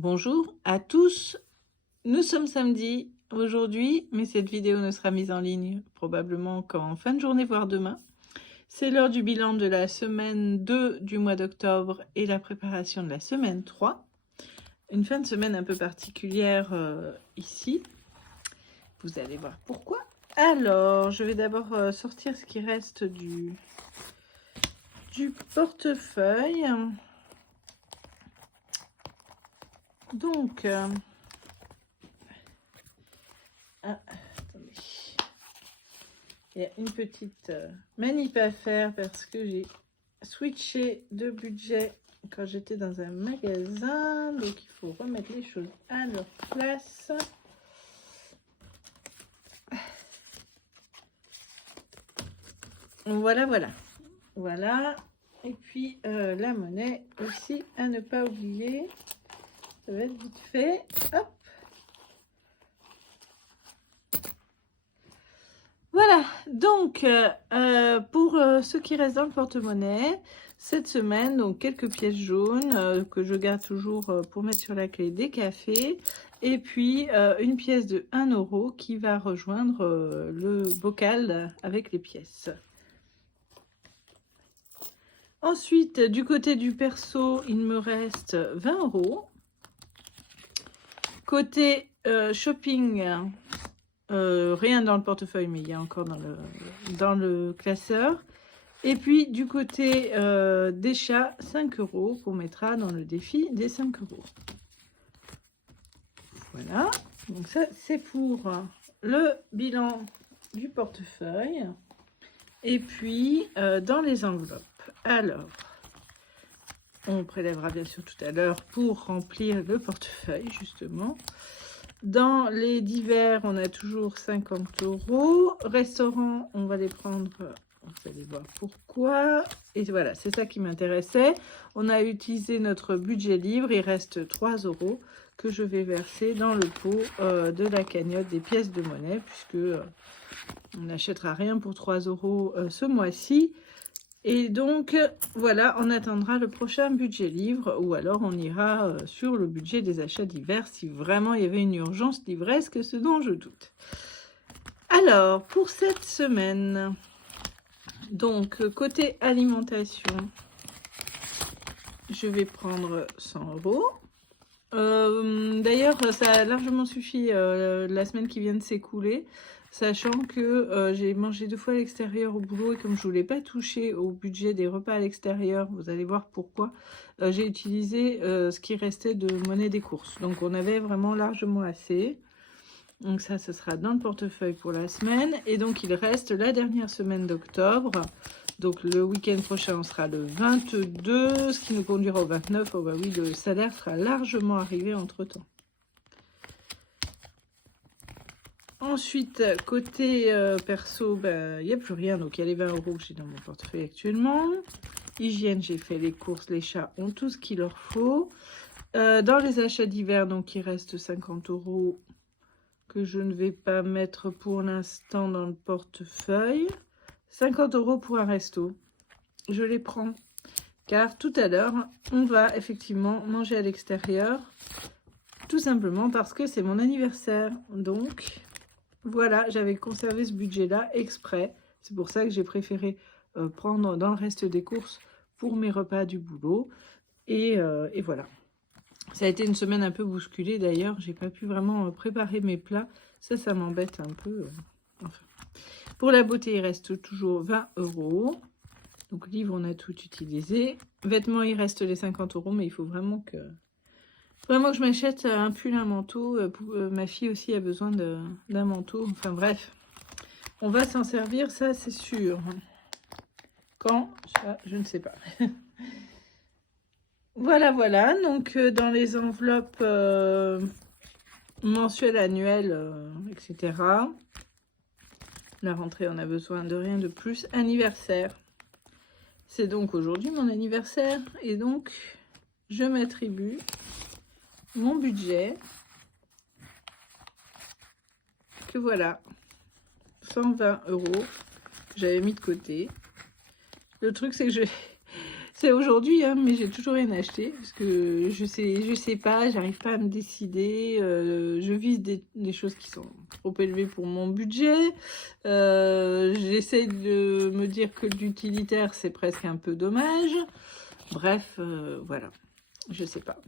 Bonjour à tous, nous sommes samedi aujourd'hui, mais cette vidéo ne sera mise en ligne probablement qu'en fin de journée, voire demain. C'est l'heure du bilan de la semaine 2 du mois d'octobre et la préparation de la semaine 3. Une fin de semaine un peu particulière ici. Vous allez voir pourquoi. Alors, je vais d'abord sortir ce qui reste du portefeuille. Donc, attendez. Il y a une petite manip à faire parce que j'ai switché de budget quand j'étais dans un magasin. Donc, il faut remettre les choses à leur place. Voilà, voilà. Voilà. Et puis, la monnaie aussi à ne pas oublier. Ça va être vite fait. Hop. Voilà, donc pour ce qui reste dans le porte-monnaie, cette semaine, donc quelques pièces jaunes que je garde toujours pour mettre sur la clé des cafés, et puis une pièce de 1 € qui va rejoindre le bocal avec les pièces. Ensuite, du côté du perso, il me reste 20 €. Côté shopping, rien dans le portefeuille, mais il y a encore dans le classeur. Et puis du côté des chats, 5 € qu'on mettra dans le défi des 5 €. Voilà, donc ça c'est pour le bilan du portefeuille. Et puis dans les enveloppes, alors on prélèvera bien sûr tout à l'heure pour remplir le portefeuille justement. Dans les divers, on a toujours 50 €. Restaurant, on va les prendre, vous allez voir pourquoi. Et voilà, c'est ça qui m'intéressait. On a utilisé notre budget livre, il reste 3 € que je vais verser dans le pot de la cagnotte des pièces de monnaie, puisque on n'achètera rien pour 3 € ce mois-ci. Et donc, voilà, on attendra le prochain budget livre ou alors on ira sur le budget des achats divers si vraiment il y avait une urgence livresque, ce dont je doute. Alors, pour cette semaine, donc, côté alimentation, je vais prendre 100 €. D'ailleurs, ça a largement suffi la semaine qui vient de s'écouler. Sachant que j'ai mangé 2 fois à l'extérieur au boulot et comme je voulais pas toucher au budget des repas à l'extérieur, vous allez voir pourquoi, j'ai utilisé ce qui restait de monnaie des courses. Donc on avait vraiment largement assez. Donc ça, ce sera dans le portefeuille pour la semaine. Et donc il reste la dernière semaine d'octobre. Donc le week-end prochain, on sera le 22, ce qui nous conduira au 29. Oh bah oui, le salaire sera largement arrivé entre-temps. Ensuite, côté perso, il n'y a plus rien. Donc, il y a les 20 € que j'ai dans mon portefeuille actuellement. Hygiène, j'ai fait les courses. Les chats ont tout ce qu'il leur faut. Dans les achats divers, donc, il reste 50 € que je ne vais pas mettre pour l'instant dans le portefeuille. 50 € pour un resto. Je les prends. Car tout à l'heure, on va effectivement manger à l'extérieur. Tout simplement parce que c'est mon anniversaire. Donc... voilà, j'avais conservé ce budget-là exprès. C'est pour ça que j'ai préféré prendre dans le reste des courses pour mes repas du boulot. Et voilà. Ça a été une semaine un peu bousculée d'ailleurs. J'ai pas pu vraiment préparer mes plats. Ça m'embête un peu. Enfin. Pour la beauté, il reste toujours 20 €. Donc livre, on a tout utilisé. Vêtements, il reste les 50 €, mais il faut vraiment que je m'achète un pull, un manteau. Ma fille aussi a besoin d'un manteau. Enfin bref, on va s'en servir, ça c'est sûr. Quand? Ça, je ne sais pas. Voilà, voilà. Donc dans les enveloppes mensuelles, annuelles, etc. La rentrée, on a besoin de rien de plus. Anniversaire. C'est donc aujourd'hui mon anniversaire. Et donc, je m'attribue mon budget, que voilà, 120 € j'avais mis de côté. Le truc c'est que C'est aujourd'hui, hein, mais j'ai toujours rien acheté parce que je sais pas, j'arrive pas à me décider. Je vise des choses qui sont trop élevées pour mon budget. J'essaie de me dire que l'utilitaire, c'est presque un peu dommage. Bref, voilà, je sais pas.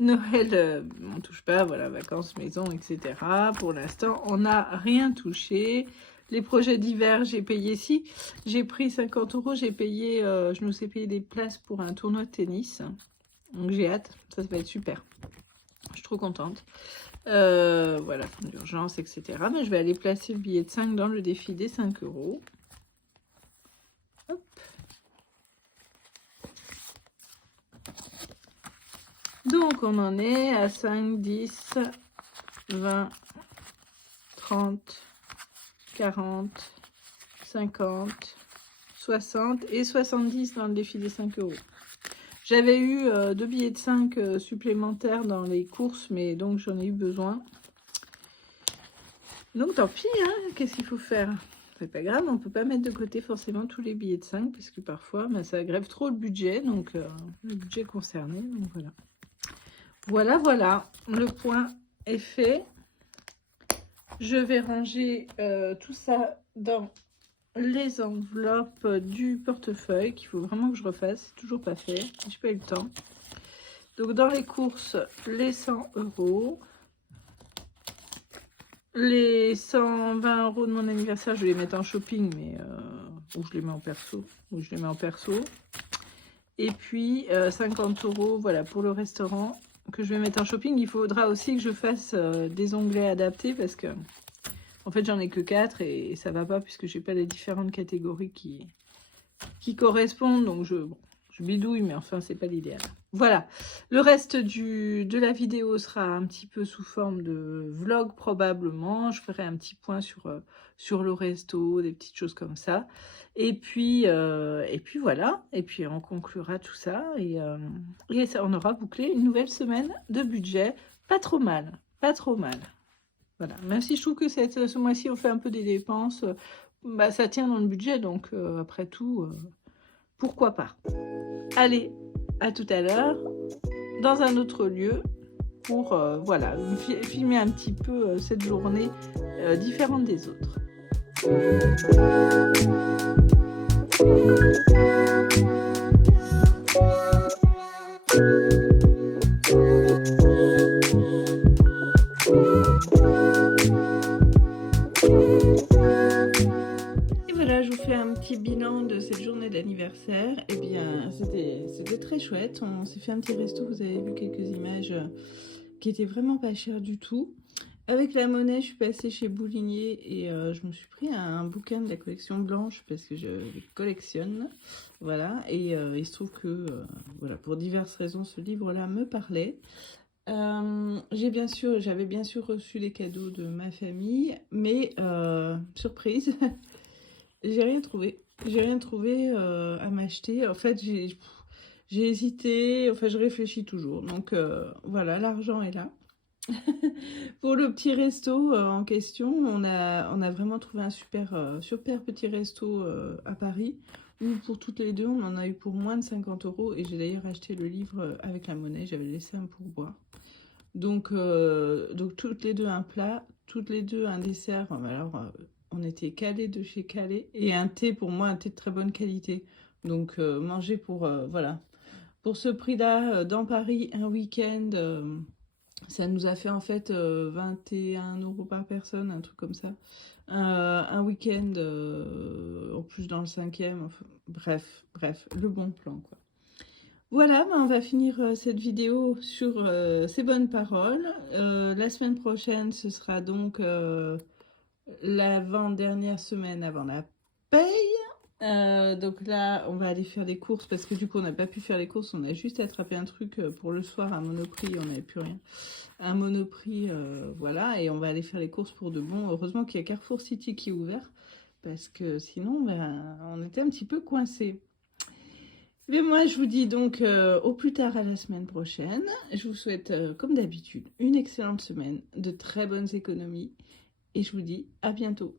Noël, on touche pas, voilà, vacances, maison, etc. Pour l'instant, on n'a rien touché. Les projets d'hiver, j'ai payé, si, j'ai pris 50 €, j'ai payé, je nous ai payé des places pour un tournoi de tennis. Donc j'ai hâte, ça va être super. Je suis trop contente. Voilà, fonds d'urgence, etc. Mais je vais aller placer le billet de 5 dans le défi des 5 €. Hop. Donc on en est à 5, 10, 20, 30, 40, 50, 60 et 70 dans le défi des 5 €. J'avais eu 2 billets de 5 supplémentaires dans les courses, mais donc j'en ai eu besoin. Donc tant pis, hein, qu'est-ce qu'il faut faire? C'est pas grave, on peut pas mettre de côté forcément tous les billets de 5, parce que parfois ça grève trop le budget, donc le budget concerné, donc voilà. Voilà, le point est fait. Je vais ranger tout ça dans les enveloppes du portefeuille qu'il faut vraiment que je refasse. C'est toujours pas fait, j'ai pas eu le temps. Donc dans les courses, les 100 €. Les 120 € de mon anniversaire, je vais les mettre en shopping, mais ou je les mets en perso. Et puis 50 €, voilà, pour le restaurant que je vais mettre en shopping. Il faudra aussi que je fasse des onglets adaptés parce que en fait j'en ai que 4 et ça va pas puisque j'ai pas les différentes catégories qui correspondent. Donc je bidouille, mais enfin c'est pas l'idéal. Voilà, le reste de la vidéo sera un petit peu sous forme de vlog probablement. Je ferai un petit point sur le resto, des petites choses comme ça. Et puis voilà, et puis on conclura tout ça et ça, on aura bouclé une nouvelle semaine de budget. Pas trop mal, pas trop mal. Voilà, même si je trouve que ce mois-ci on fait un peu des dépenses, bah, ça tient dans le budget, donc après tout, pourquoi pas. Allez, à tout à l'heure, dans un autre lieu, pour voilà, filmer un petit peu cette journée différente des autres. Et voilà, je vous fais un petit bilan de cette journée d'anniversaire. Eh bien, c'était très chouette. On s'est fait un petit resto, vous avez vu quelques images qui étaient vraiment pas chères du tout. Avec la monnaie, je suis passée chez Boulinier et je me suis pris un bouquin de la collection blanche parce que je collectionne. Voilà, et il se trouve que voilà, pour diverses raisons, ce livre-là me parlait. J'avais bien sûr reçu les cadeaux de ma famille, mais surprise, j'ai rien trouvé. J'ai rien trouvé à m'acheter. En fait, j'ai hésité, enfin je réfléchis toujours. Donc voilà, l'argent est là. Pour le petit resto en question, on a vraiment trouvé un super petit resto à Paris, où pour toutes les deux, on en a eu pour moins de 50 € et j'ai d'ailleurs acheté le livre avec la monnaie, j'avais laissé un pourboire. Donc toutes les deux un plat, toutes les deux un dessert, alors on était calés de chez Calais, et un thé, pour moi, un thé de très bonne qualité. Donc manger pour, voilà, pour ce prix-là, dans Paris, un week-end... ça nous a fait en fait 21 € par personne, un truc comme ça. Un week-end, en plus dans le 5e, enfin, bref, le bon plan, quoi. Voilà, on va finir cette vidéo sur ces bonnes paroles. La semaine prochaine, ce sera donc l'avant-dernière semaine avant la paye. Donc là, on va aller faire des courses parce que du coup, on n'a pas pu faire les courses. On a juste attrapé un truc pour le soir à Monoprix. On n'avait plus rien. Un Monoprix, voilà. Et on va aller faire les courses pour de bon. Heureusement qu'il y a Carrefour City qui est ouvert parce que sinon, ben, on était un petit peu coincés. Mais moi, je vous dis donc au plus tard à la semaine prochaine. Je vous souhaite, comme d'habitude, une excellente semaine, de très bonnes économies. Et je vous dis à bientôt.